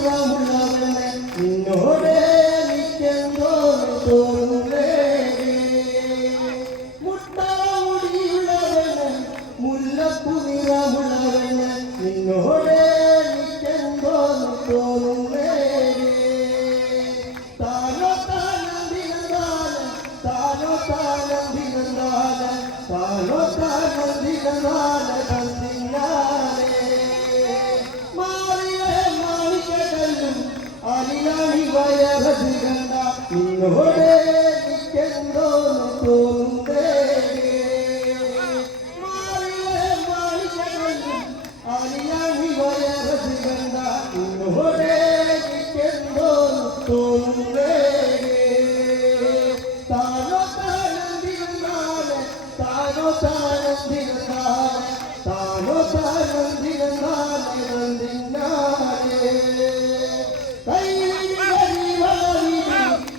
നിറമുള്ളവന് നിന്നോട് എനിക്കെന്തോ തോന്നുന്നേ മുട്ടാമുടിയുള്ളവന് മുല്ലപ്പൂ നിറമുള്ളവന് നിന്നോട് എനിക്കെന്തോ തോന്നുന്നേ താനോ താനം ദിനന്താന താനോ താനം ദിനന്താന താനോ താനം ദിനന്താന കന്തിനാനേ മാറിയ മാണിക്കല്ലും അലിയാണി വയറത് കണ്ട നിന്നോട് എനിക്കെന്തോ തോന്നുന്നേ മാറിയ മാണിക്കല്ലും അലിയാണി വയറത് കണ്ട നിന്നോട് എനിക്കെന്തോ തോന്നുന്നേ താനോ താനം ദിനന്താന താനോ താനം ദിനന്താന താനോ താനം ദിനന്താന കന്തിനാനേ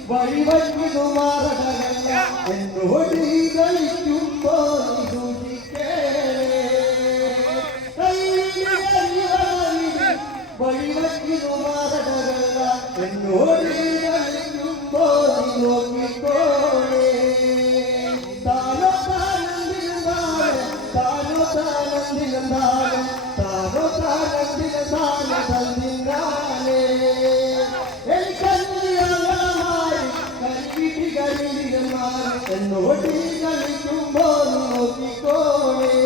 വഴിവഴിതു മാറകല്ല എന്നോട് കളിക്കുമ്പോൾ വഴിവഴിതു മാറകല്ല എന്നോട് കളിക്കുമ്പോൾ നോക്കിക്കോളേ താനോ താനം ദിനന്താന താനോ താനം ദിനന്താന താനോ താനം ദിനന്താന കന്തിനാനേ എന്നോട് കളിക്കുമ്പോൾ നോക്കിക്കോളേ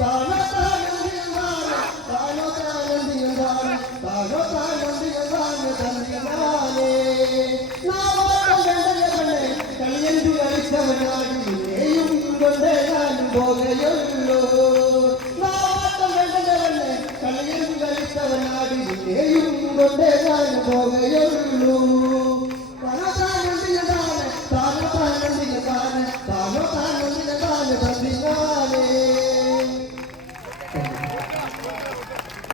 താനോ താനം ദിനന്താന താനോ താനം ദിനന്താന താനോ താനം ദിനന്താന കന്തിനാനേ നാവാട്ടം കണ്ടവനെ കളിയന്തു കളിച്ചവനായി നിന്നെയും കൊണ്ട് ഞാൻ പോകയുള്ളൂ നാവാട്ടം കണ്ടവനെ കളിയന്തു കളിച്ചവനായി നിന്നെയും കൊണ്ട് ഞാൻ പോകയുള്ളൂ